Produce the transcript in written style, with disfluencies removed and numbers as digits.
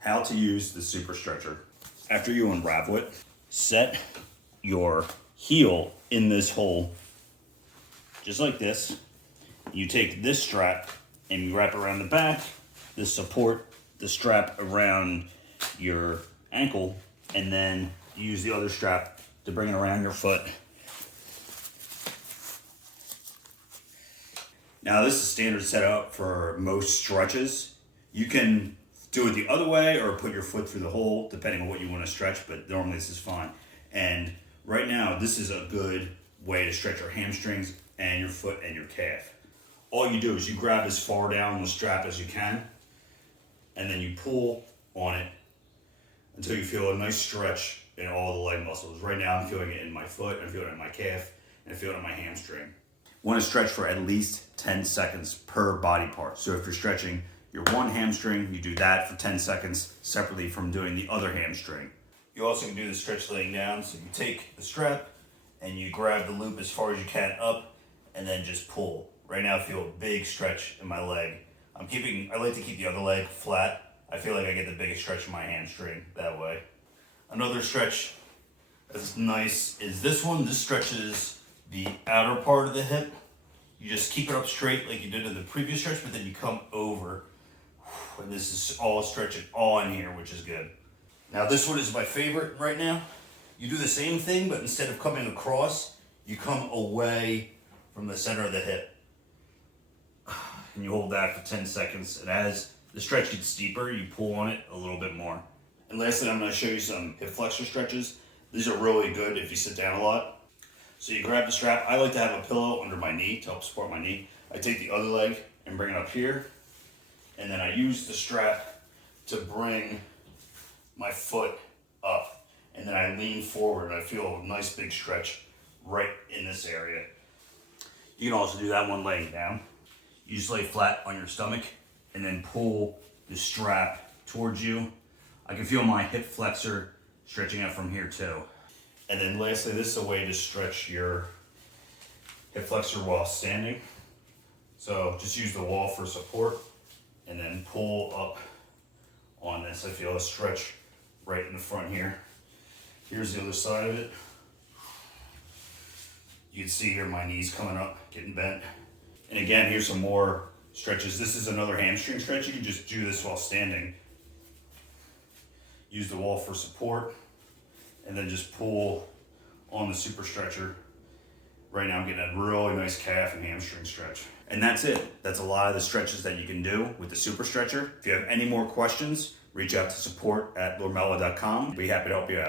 How to use the super stretcher. After you unravel it, set your heel in this hole, just like this. You take this strap and you wrap it around the back, the support, the strap around your ankle, and then use the other strap to bring it around your foot. Now this is standard setup for most stretches. You can do it the other way or put your foot through the hole depending on what you want to stretch, but normally this is fine. And right now this is a good way to stretch your hamstrings and your foot and your calf. All you do is you grab as far down the strap as you can, and then you pull on it until you feel a nice stretch in all the leg muscles. Right now I'm feeling it in my foot, I'm feeling it in my calf, and I'm feeling it in my hamstring. Want to stretch for at least 10 seconds per body part. So if you're stretching your one hamstring, you do that for 10 seconds separately from doing the other hamstring. You also can do the stretch laying down. So you take the strap and you grab the loop as far as you can up and then just pull. Right now I feel a big stretch in my leg. I like to keep the other leg flat. I feel like I get the biggest stretch in my hamstring that way. Another stretch that's nice is this one. This stretches the outer part of the hip. You just keep it up straight like you did in the previous stretch, but then you come over. And this is all stretching all in here, which is good. Now this one is my favorite right now. You do the same thing, but instead of coming across, you come away from the center of the hip. And you hold that for 10 seconds. And as the stretch gets deeper, you pull on it a little bit more. And lastly, I'm gonna show you some hip flexor stretches. These are really good if you sit down a lot. So you grab the strap. I like to have a pillow under my knee to help support my knee. I take the other leg and bring it up here. And then I use the strap to bring my foot up. And then I lean forward and I feel a nice big stretch right in this area. You can also do that one laying down. You just lay flat on your stomach and then pull the strap towards you. I can feel my hip flexor stretching out from here too. And then lastly, this is a way to stretch your hip flexor while standing. So just use the wall for support and then pull up on this. I feel a stretch right in the front here. Here's the other side of it. You can see here my knees coming up, getting bent. And again, here's some more stretches. This is another hamstring stretch. You can just do this while standing. Use the wall for support and then just pull on the super stretcher. Right now I'm getting a really nice calf and hamstring stretch. And that's it. That's a lot of the stretches that you can do with the super stretcher. If you have any more questions, reach out to support@lormela.com. Be happy to help you out.